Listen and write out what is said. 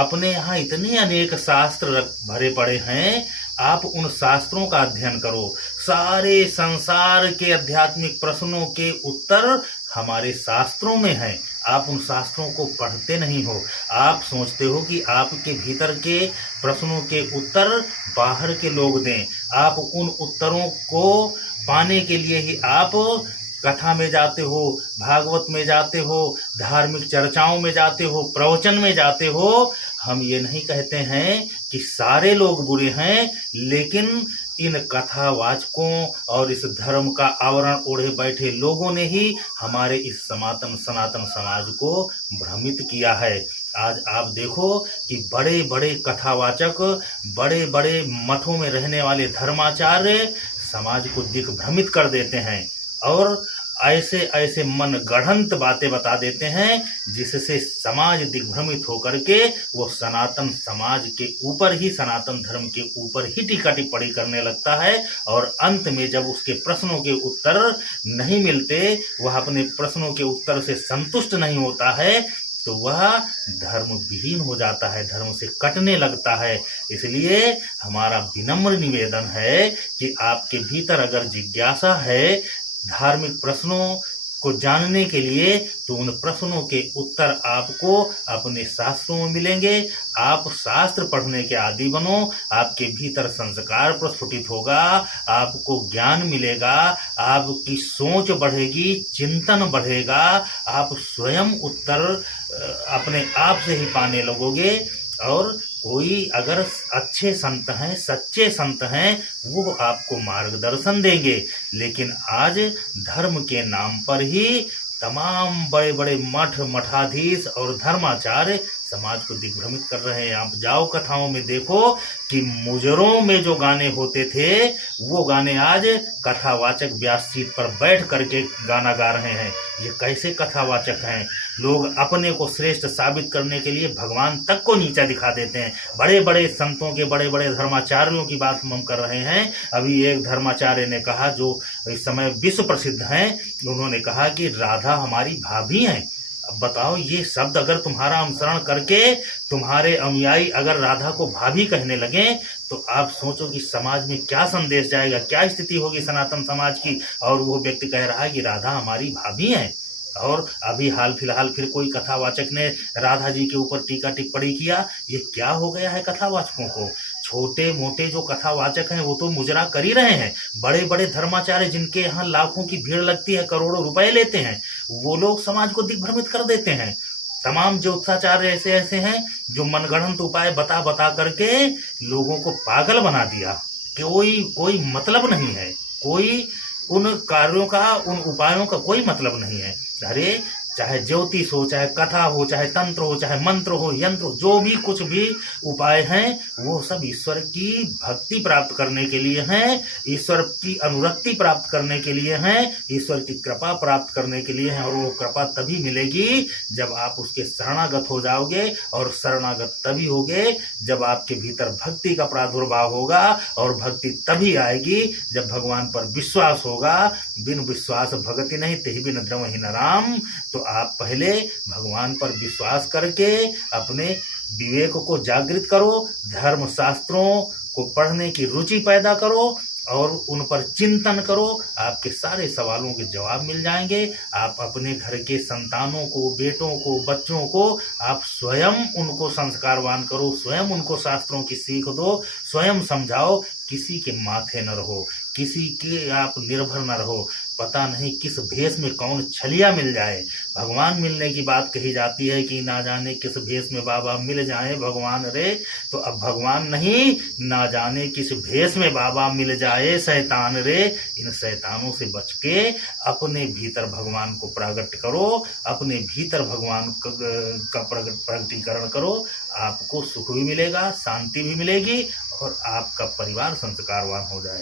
अपने यहाँ इतने अनेक शास्त्र भरे पड़े हैं, आप उन शास्त्रों का अध्ययन करो। सारे संसार के आध्यात्मिक प्रश्नों के उत्तर हमारे शास्त्रों में हैं। आप उन शास्त्रों को पढ़ते नहीं हो। आप सोचते हो कि आपके भीतर के प्रश्नों के उत्तर बाहर के लोग दें। आप उन उत्तरों को पाने के लिए ही आप कथा में जाते हो, भागवत में जाते हो, धार्मिक चर्चाओं में जाते हो, प्रवचन में जाते हो। हम ये नहीं कहते हैं कि सारे लोग बुरे हैं, लेकिन इन कथावाचकों और इस धर्म का आवरण ओढ़े बैठे लोगों ने ही हमारे इस सनातन समाज को भ्रमित किया है। आज आप देखो कि बड़े बड़े कथावाचक, बड़े बड़े मठों में रहने वाले धर्माचार्य समाज को दिग्भ्रमित कर देते हैं और ऐसे ऐसे मन गढ़ंत बातें बता देते हैं, जिससे समाज दिग्भ्रमित होकर के वो सनातन समाज के ऊपर ही, सनातन धर्म के ऊपर ही टीका टिप्पणी करने लगता है। और अंत में जब उसके प्रश्नों के उत्तर नहीं मिलते, वह अपने प्रश्नों के उत्तर से संतुष्ट नहीं होता है, तो वह धर्म विहीन हो जाता है, धर्म से कटने लगता है। इसलिए हमारा विनम्र निवेदन है कि आपके भीतर अगर जिज्ञासा है धार्मिक प्रश्नों को जानने के लिए, तो उन प्रश्नों के उत्तर आपको अपने शास्त्रों में मिलेंगे। आप शास्त्र पढ़ने के आदी बनो, आपके भीतर संस्कार प्रस्फुटित होगा, आपको ज्ञान मिलेगा, आपकी सोच बढ़ेगी, चिंतन बढ़ेगा, आप स्वयं उत्तर अपने आप से ही पाने लगोगे। और कोई अगर अच्छे संत हैं, सच्चे संत हैं, वो आपको मार्गदर्शन देंगे। लेकिन आज धर्म के नाम पर ही तमाम बड़े बड़े मठाधीश और धर्माचार्य समाज को दिग्भ्रमित कर रहे हैं। आप जाओ कथाओं में देखो कि मुजरों में जो गाने होते थे, वो गाने आज कथावाचक व्यास सीट पर बैठ करके गाना गा रहे हैं। ये कैसे कथावाचक हैं? लोग अपने को श्रेष्ठ साबित करने के लिए भगवान तक को नीचा दिखा देते हैं। बड़े बड़े संतों के, बड़े बड़े धर्माचार्यों की बात हम कर रहे हैं। अभी एक धर्माचार्य ने कहा, जो इस समय विश्व प्रसिद्ध हैं, उन्होंने कहा कि राधा हमारी भाभी हैं। अब बताओ, ये शब्द अगर तुम्हारा अनुसरण करके तुम्हारे अनुयायी अगर राधा को भाभी कहने लगे, तो आप सोचो कि समाज में क्या संदेश जाएगा, क्या स्थिति होगी सनातन समाज की। और वो व्यक्ति कह रहा है कि राधा हमारी भाभी है। और अभी हाल फिलहाल फिर कोई कथावाचक ने राधा जी के ऊपर टीका टिप्पणी किया। ये क्या हो गया है कथावाचकों को? छोटे मोटे जो कथावाचक हैं वो तो मुजरा कर ही रहे हैं। बड़े बड़े धर्माचार्य जिनके यहाँ लाखों की भीड़ लगती है, करोड़ों रुपए लेते हैं, वो लोग समाज को दिग्भ्रमित कर देते हैं। तमाम ज्योतिषाचार्य ऐसे ऐसे हैं जो मनगढ़ंत उपाय बता बता करके लोगों को पागल बना दिया। कोई मतलब नहीं है, कोई उन कार्यों का, उन उपायों का कोई मतलब नहीं है। अरे चाहे ज्योतिष हो, चाहे कथा हो, चाहे तंत्र हो, चाहे मंत्र हो, यंत्र हो, जो भी कुछ भी उपाय हैं, वो सब ईश्वर की भक्ति प्राप्त करने के लिए हैं, ईश्वर की अनुरक्ति प्राप्त करने के लिए हैं, ईश्वर की कृपा प्राप्त करने के लिए हैं। और वो कृपा तभी मिलेगी जब आप उसके शरणागत हो जाओगे। और शरणागत तभी होगे जब आपके भीतर भक्ति का प्रादुर्भाव होगा। और भक्ति तभी आएगी जब भगवान पर विश्वास होगा। बिन विश्वास भगति नहीं, तेहि बिन द्रवहि न राम। तो आप पहले भगवान पर विश्वास करके अपने विवेक को जागृत करो, धर्म शास्त्रों को पढ़ने की रुचि पैदा करो और उन पर चिंतन करो। आपके सारे सवालों के जवाब मिल जाएंगे। आप अपने घर के संतानों को, बेटों को, बच्चों को आप स्वयं उनको संस्कारवान करो, स्वयं उनको शास्त्रों की सीख दो, स्वयं समझाओ। किसी के माथे न रहो, किसी के आप निर्भर न रहो। पता नहीं किस भेष में कौन छलिया मिल जाए। भगवान मिलने की बात कही जाती है कि ना जाने किस भेष में बाबा मिल जाए भगवान रे। तो अब भगवान नहीं, ना जाने किस भेष में बाबा मिल जाए शैतान रे। इन शैतानों से बच के अपने भीतर भगवान को प्रकट करो, अपने भीतर भगवान का प्रकटीकरण करो। आपको सुख भी मिलेगा, शांति भी मिलेगी और आपका परिवार संस्कारवान हो जाएगा।